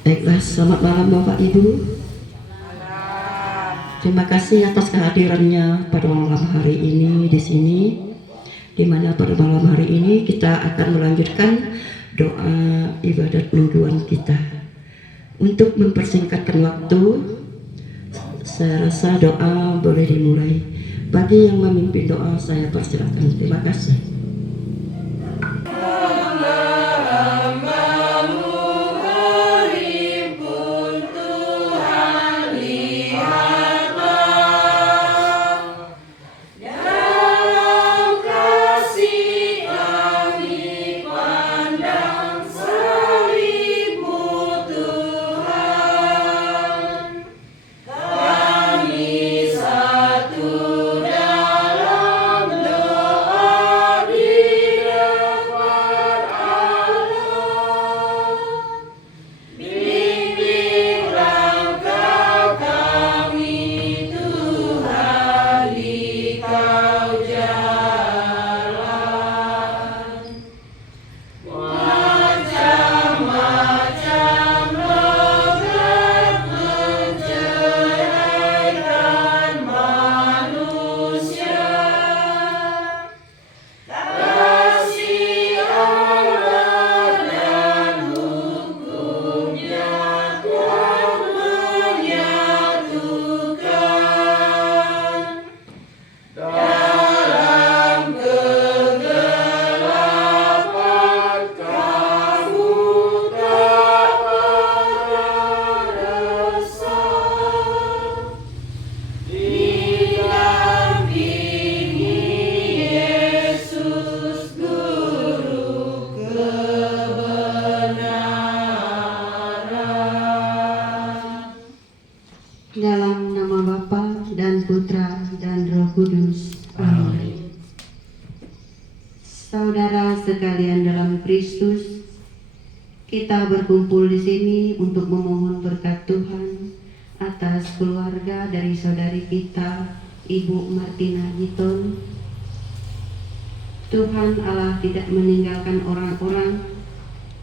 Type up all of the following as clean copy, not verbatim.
Baiklah, selamat malam Bapak Ibu. Terima kasih atas kehadirannya pada malam hari ini di sini, di mana pada malam hari ini kita akan melanjutkan doa ibadat mingguan kita. Untuk mempersingkatkan waktu, saya rasa doa boleh dimulai. Bagi yang memimpin doa, saya persilakan. Terima kasih. Dalam nama Bapa dan Putra dan Roh Kudus. Amin. Saudara sekalian dalam Kristus, kita berkumpul di sini untuk memohon berkat Tuhan atas keluarga dari saudari kita, Ibu Martina Giton. Tuhan Allah tidak meninggalkan orang-orang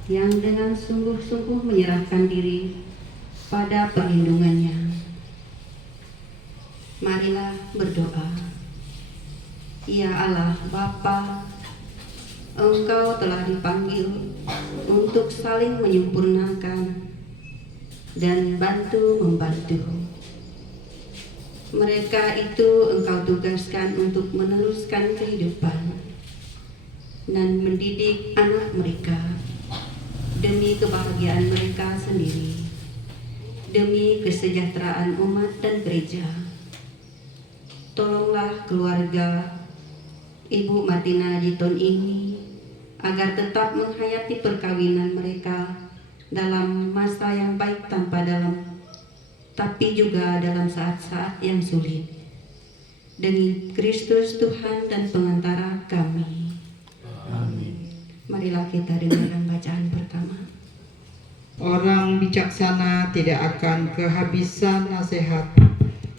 yang dengan sungguh-sungguh menyerahkan diri pada perlindungannya. Marilah berdoa. Ya Allah Bapa, Engkau telah dipanggil untuk saling menyempurnakan dan bantu-membantu. Mereka itu Engkau tugaskan untuk meneruskan kehidupan dan mendidik anak mereka demi kebahagiaan mereka sendiri, demi kesejahteraan umat dan gereja. Tolonglah keluarga Ibu Martina Giton ini agar tetap menghayati perkawinan mereka dalam masa yang baik tanpa dalam, tapi juga dalam saat-saat yang sulit. Demi Kristus Tuhan dan pengantara kami. Amin. Marilah kita dengarkan bacaan pertama. Orang bijaksana tidak akan kehabisan nasihat,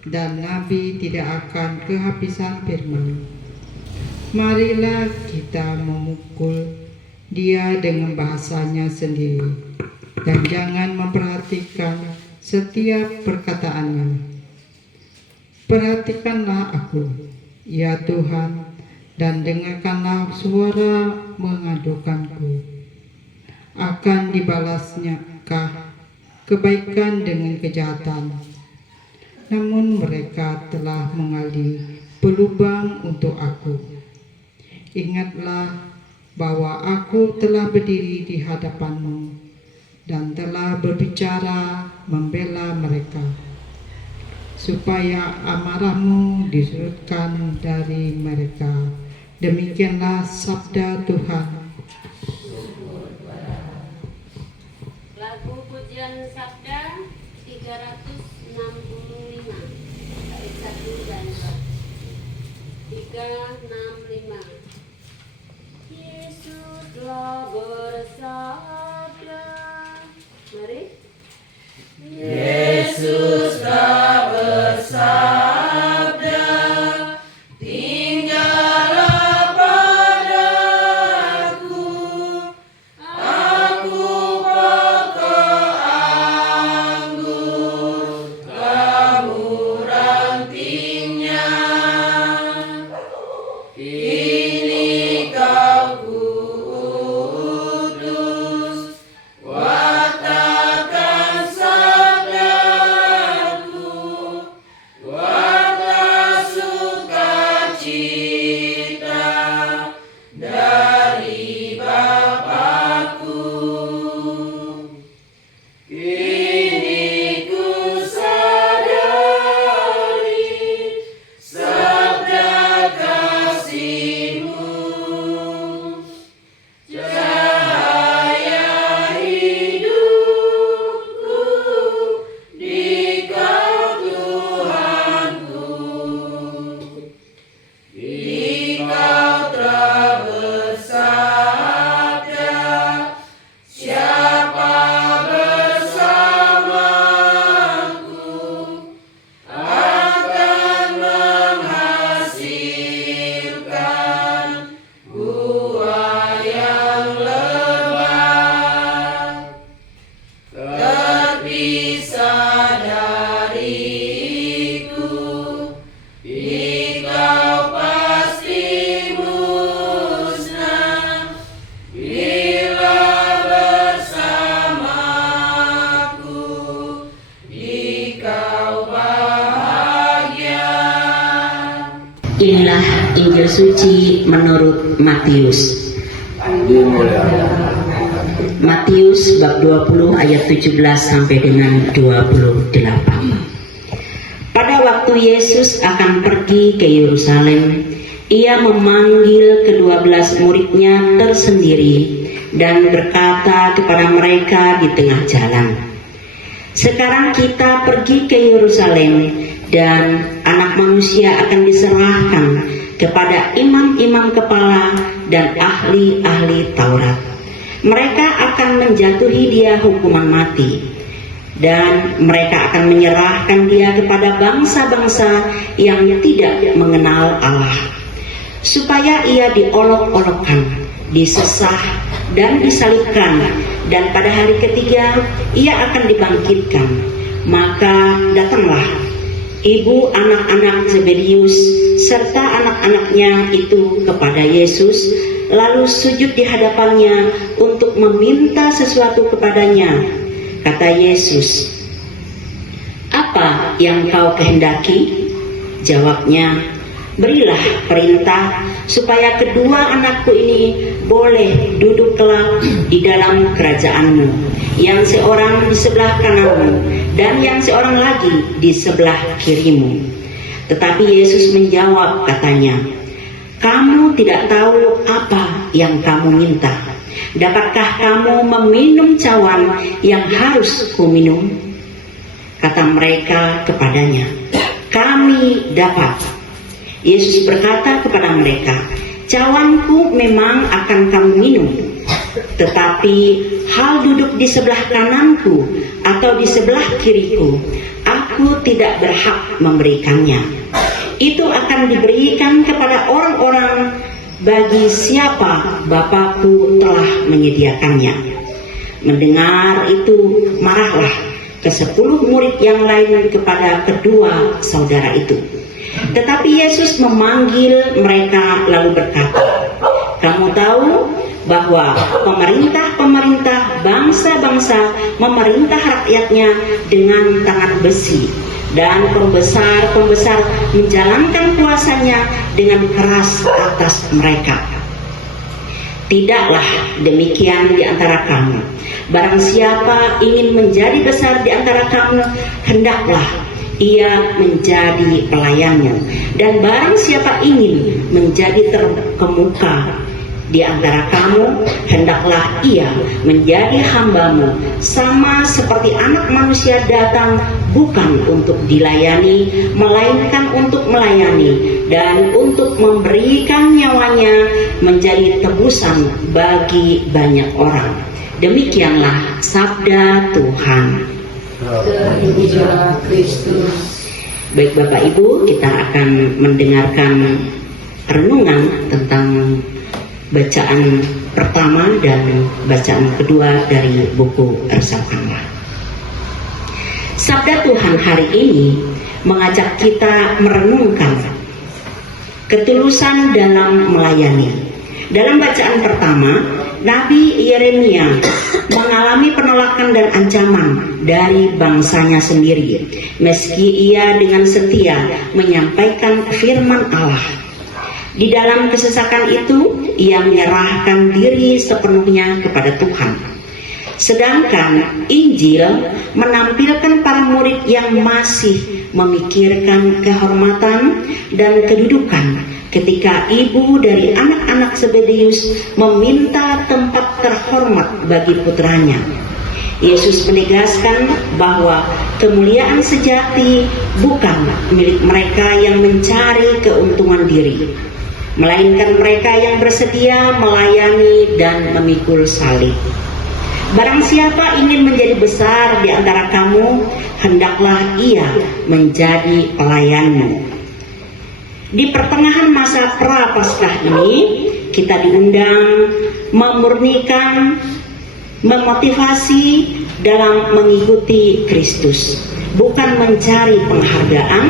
dan nabi tidak akan kehabisan firman. Marilah kita memukul dia dengan bahasanya sendiri, dan jangan memperhatikan setiap perkataannya. Perhatikanlah aku, ya Tuhan, dan dengarkanlah suara mengadukanku. Akan dibalasnyakah kebaikan dengan kejahatan? Namun mereka telah menggali pelubang untuk aku. Ingatlah bahwa aku telah berdiri di hadapanmu dan telah berbicara membela mereka, supaya amarahmu disurutkan dari mereka. Demikianlah sabda Tuhan. Lagu pujian sabda 365 bait 1 dan 2. 365. Yesus telah bersabda. Mari. Yesus telah bersabda, tinggallah padaku, aku pokok Kini ku sadari sabda kasih-Mu, cahaya hidupku di Kau Tuhanku. Di Kau telah bersabda, siapa bersamaku akan menghasilkan buah yang lebat. Terpisah dariku, Engkau pasti musnah. Bila bersamaku, Engkau bahagia. Inilah Injil suci menurut Matius. Matius bab 20 ayat 17 sampai dengan 28. Pada waktu Yesus akan pergi ke Yerusalem, ia memanggil ke-12 muridnya tersendiri dan berkata kepada mereka di tengah jalan, "Sekarang kita pergi ke Yerusalem, dan Anak Manusia akan diserahkan kepada imam-imam kepala dan ahli-ahli Taurat. Mereka akan menjatuhi Dia hukuman mati, dan mereka akan menyerahkan Dia kepada bangsa-bangsa yang tidak mengenal Allah, supaya Ia diolok-olokkan, disesah, dan disalibkan, dan pada hari ketiga Ia akan dibangkitkan. Maka datanglah ibu anak-anak Zebedius serta anak-anaknya itu kepada Yesus, lalu sujud di hadapannya untuk meminta sesuatu kepadanya. Kata Yesus, "Apa yang kau kehendaki?" Jawabnya, "Berilah perintah supaya kedua anakku ini boleh duduk kelak di dalam kerajaan-Mu, yang seorang di sebelah kanan-Mu dan yang seorang lagi di sebelah kiri-Mu." Tetapi Yesus menjawab, katanya, "Kamu tidak tahu apa yang kamu minta. Dapatkah kamu meminum cawan yang harus kuminum?" Kata mereka kepadanya, "Kami dapat." Yesus berkata kepada mereka, "Cawanku memang akan kamu minum, tetapi hal duduk di sebelah kananku atau di sebelah kiriku, aku tidak berhak memberikannya. Itu akan diberikan kepada orang-orang bagi siapa Bapakku telah menyediakannya." Mendengar itu, marahlah ke-10 murid yang lain kepada kedua saudara itu. Tetapi Yesus memanggil mereka lalu berkata, "Kamu tahu bahwa pemerintah-pemerintah bangsa-bangsa memerintah rakyatnya dengan tangan besi, dan pembesar-pembesar menjalankan kuasanya dengan keras atas mereka. Tidaklah demikian di antara kamu. Barang siapa ingin menjadi besar di antara kamu, hendaklah ia menjadi pelayanmu, dan barang siapa ingin menjadi terkemuka di antara kamu, hendaklah ia menjadi hambamu, sama seperti Anak Manusia datang bukan untuk dilayani, melainkan untuk melayani dan untuk memberikan nyawanya menjadi tebusan bagi banyak orang." Demikianlah sabda Tuhan. Terpujilah Kristus. Baik Bapak Ibu, kita akan mendengarkan renungan tentang bacaan pertama dan bacaan kedua dari buku Resapanlah. Sabda Tuhan hari ini mengajak kita merenungkan ketulusan dalam melayani. Dalam bacaan pertama, Nabi Yeremia mengalami penolakan dan ancaman dari bangsanya sendiri, meski ia dengan setia menyampaikan firman Allah. Di dalam kesesakan itu, ia menyerahkan diri sepenuhnya kepada Tuhan. Sedangkan Injil menampilkan para murid yang masih memikirkan kehormatan dan kedudukan ketika ibu dari anak-anak Zebedeus meminta tempat terhormat bagi putranya. Yesus menegaskan bahwa kemuliaan sejati bukan milik mereka yang mencari keuntungan diri, melainkan mereka yang bersedia melayani dan memikul salib. Barang siapa ingin menjadi besar di antara kamu, hendaklah ia menjadi pelayanmu. Di pertengahan masa Prapaskah ini, kita diundang memurnikan, memotivasi dalam mengikuti Kristus. Bukan mencari penghargaan,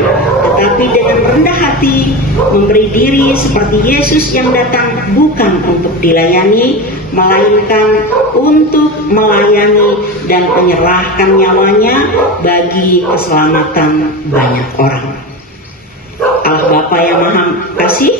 tetapi dengan rendah hati memberi diri seperti Yesus yang datang bukan untuk dilayani, melainkan untuk melayani dan menyerahkan nyawanya bagi keselamatan banyak orang. Allah Bapa yang Maha Kasih,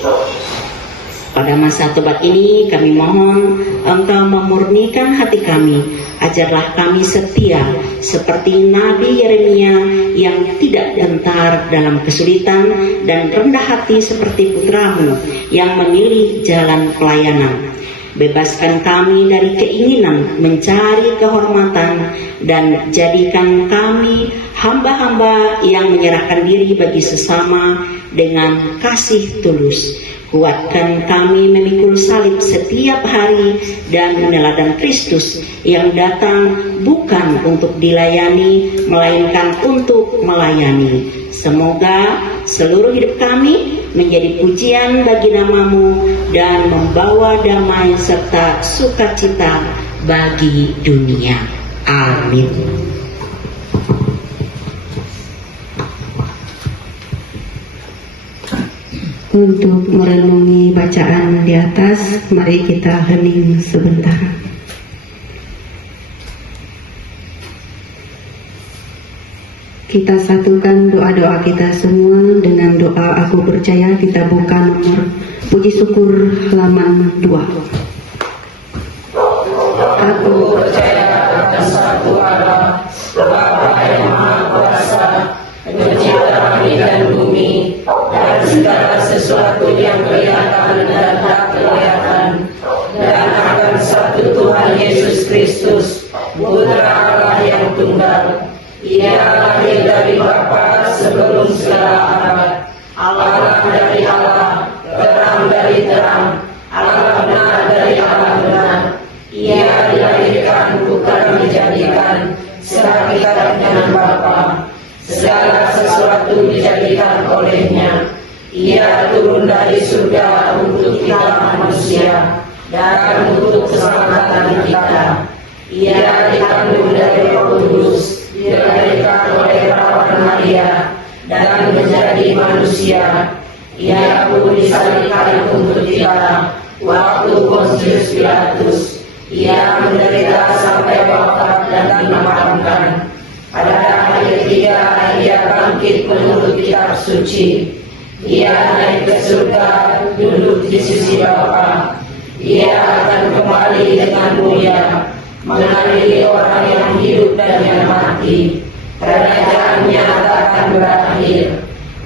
pada masa tobat ini kami mohon Engkau memurnikan hati kami. Ajarlah kami setia seperti Nabi Yeremia yang tidak gentar dalam kesulitan dan rendah hati seperti putramu yang memilih jalan pelayanan. Bebaskan kami dari keinginan mencari kehormatan dan jadikan kami hamba-hamba yang menyerahkan diri bagi sesama dengan kasih tulus. Kuatkan kami memikul salib setiap hari dan meneladani Kristus yang datang bukan untuk dilayani, melainkan untuk melayani. Semoga seluruh hidup kami menjadi pujian bagi nama-Mu dan membawa damai serta sukacita bagi dunia. Amin. Untuk merenungi bacaan di atas, mari kita hening sebentar. Kita satukan doa-doa kita semua dengan doa Aku Percaya. Kita buka nomor puji syukur halaman 2. Aku percaya akan satu Allah, Bapa yang Maha Kuasa, Pencipta langit dan bumi, dan segala sesuatu yang kelihatan dan tak kelihatan, dan akan satu Tuhan Yesus Kristus, Putra Allah yang tunggal. Ia lahir dari Bapa sebelum segala abad, Allah dari Allah, terang dari terang, Allah benar dari Allah benar. Ia dilahirkan bukan dijadikan, sehakikat dengan Bapa. Segala sesuatu dijadikan olehnya. Ia turun dari surga untuk kita manusia dan untuk keselamatan kita. Ia dikandung dari Roh Kudus, dilahirkan oleh perawan Maria dan menjadi manusia. Ia pun disalibkan untuk kita waktu Pontius Pilatus. Ia menderita sampai wafat dan dimakamkan. Pada hari ketiga ia bangkit menurut kitab suci. Ia naik ke surga, duduk di sisi Bapa. Ia akan kembali dengan mulia, mengadili orang yang hidup dan yang mati. Kerajaannya tak akan berakhir.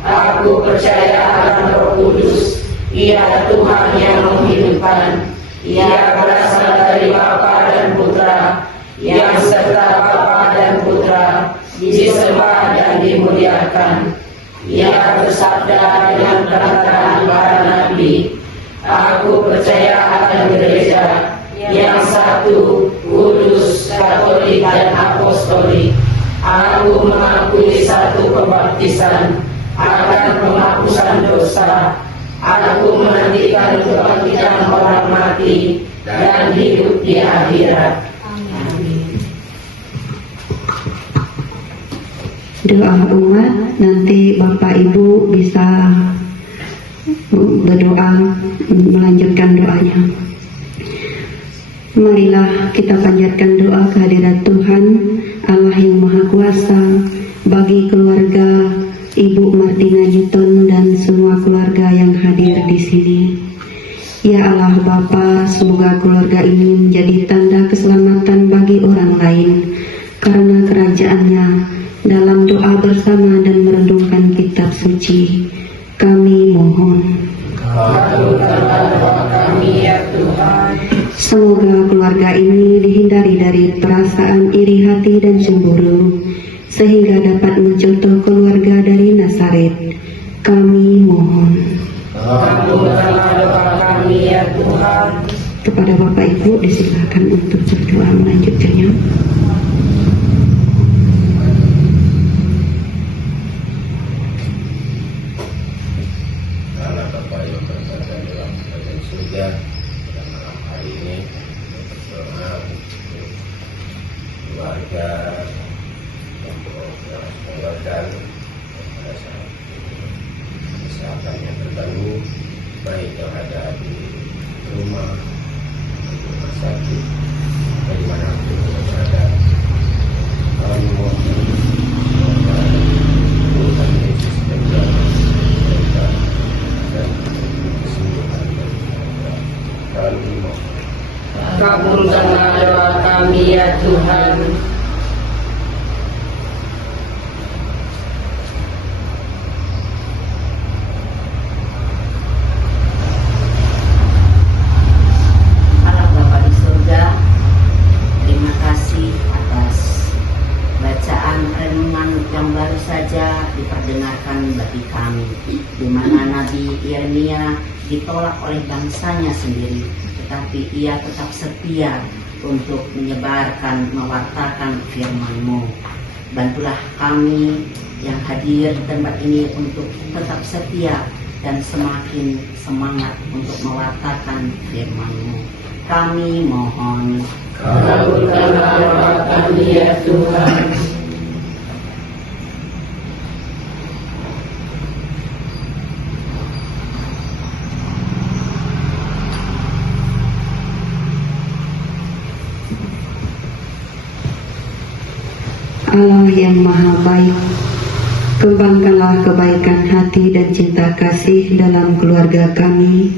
Aku percaya akan Roh Kudus. Ia Tuhan yang menghidupkan. Ia berasal dari Bapa dan Putra, yang serta Bapa dan Putra disembah dan dimuliakan. Ia bersabda dengan perkataan para nabi, Aku percaya akan gereja yang satu, kudus, katolik dan apostolik. Aku mengakui satu pembaptisan akan penghapusan dosa. Aku menantikan kebangkitan orang mati dan hidup di akhirat. Amin. Doa umat, nanti Bapak Ibu bisa berdoa, melanjutkan doanya. Marilah kita panjatkan doa kehadirat Tuhan Allah yang Maha Kuasa bagi keluarga Ibu Martina Jiton dan semua keluarga yang hadir di sini. Ya Allah Bapa, semoga keluarga ini menjadi tanda keselamatan bagi orang kerajaannya dalam doa bersama dan merenungkan kitab suci. Kami mohon. Kabulkanlah doa kami ya Tuhan. Semoga keluarga ini dihindari dari perasaan iri hati dan cemburu, sehingga dapat mencontoh keluarga dari Nazaret. Kami mohon. Kabulkanlah doa kami ya Tuhan. Kepada Bapak Ibu disilakan untuk berdoa melanjutkannya. Allah Bapa yang berada dalam kerajaan surga, pada malam hari ini berdoa untuk keluarga yang mengeluarkan pada saat kesehatan yang terganggu, baik terhadap di rumah sakit, dari manapun yang berada. Kami mohon Tuhan Yesus menjaga mereka dan kesembuhan mereka. Kami mohon. Kabulkanlah doa kami ya Tuhan. Allah Bapa di surga, terima kasih atas bacaan renungan yang baru saja diperdengarkan bagi kami, di mana Nabi Yeremia ditolak oleh bangsanya sendiri, tetapi ia tetap setia untuk menyebarkan, mewartakan firman-Mu. Bantulah kami yang hadir di tempat ini untuk tetap setia dan semakin semangat untuk mewartakan firman-Mu. Kami mohon. Kabulkanlah doa kami ya Tuhan. Allah yang maha baik, kembangkanlah kebaikan hati dan cinta kasih dalam keluarga kami,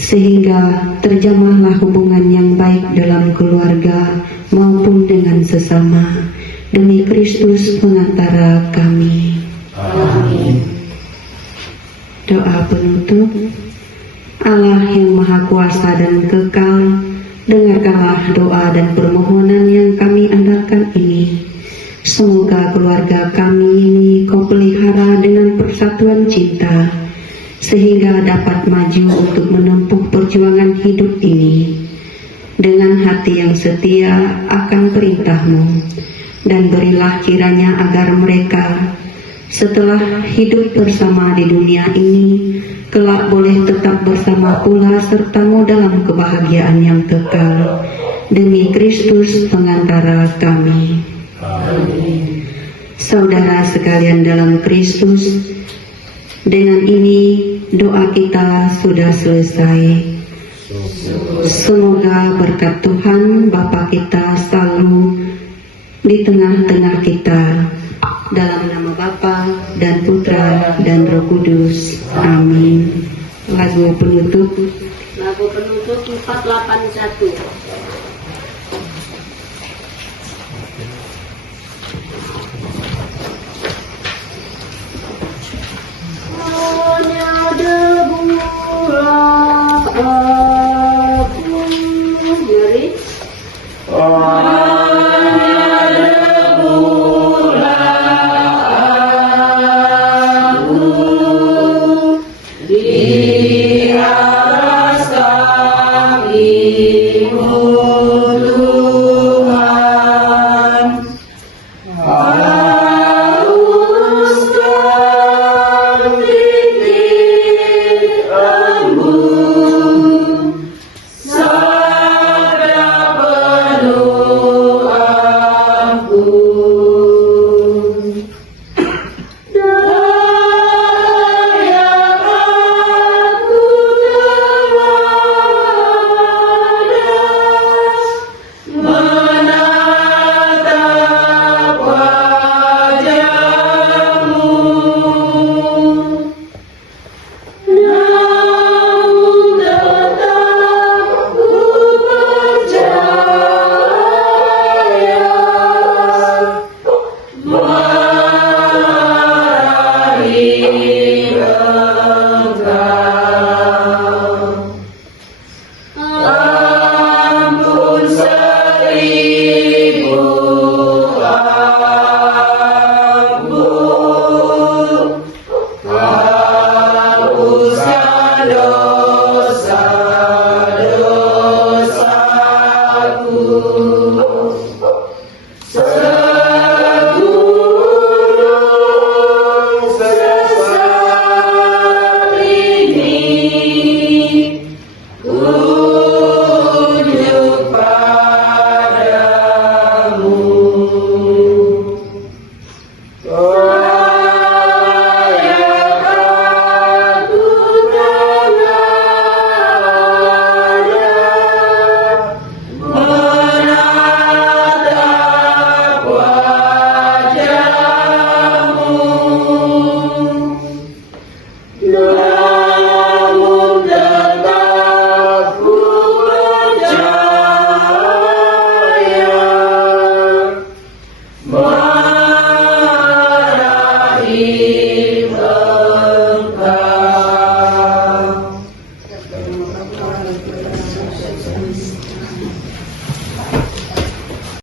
sehingga terjamahlah hubungan yang baik dalam keluarga maupun dengan sesama, demi Kristus pengantara kami. Amin. Doa penutup. Allah yang maha kuasa dan kekal, dengarkanlah doa dan permohonan yang kami andalkan ini. Semoga keluarga kami ini Kau pelihara dengan persatuan cinta, sehingga dapat maju untuk menempuh perjuangan hidup ini dengan hati yang setia akan perintah-Mu. Dan berilah kiranya agar mereka setelah hidup bersama di dunia ini, kelak boleh tetap bersama pula serta-Mu dalam kebahagiaan yang kekal, demi Kristus pengantara kami. Amin. Saudara sekalian dalam Kristus, dengan ini doa kita sudah selesai. Semoga berkat Tuhan Bapa kita selalu di tengah-tengah kita. Dalam nama Bapa dan Putra dan Roh Kudus. Amin. Lagu penutup. Lagu penutup 481. Hanya debulah aku. Mari. Tuhan.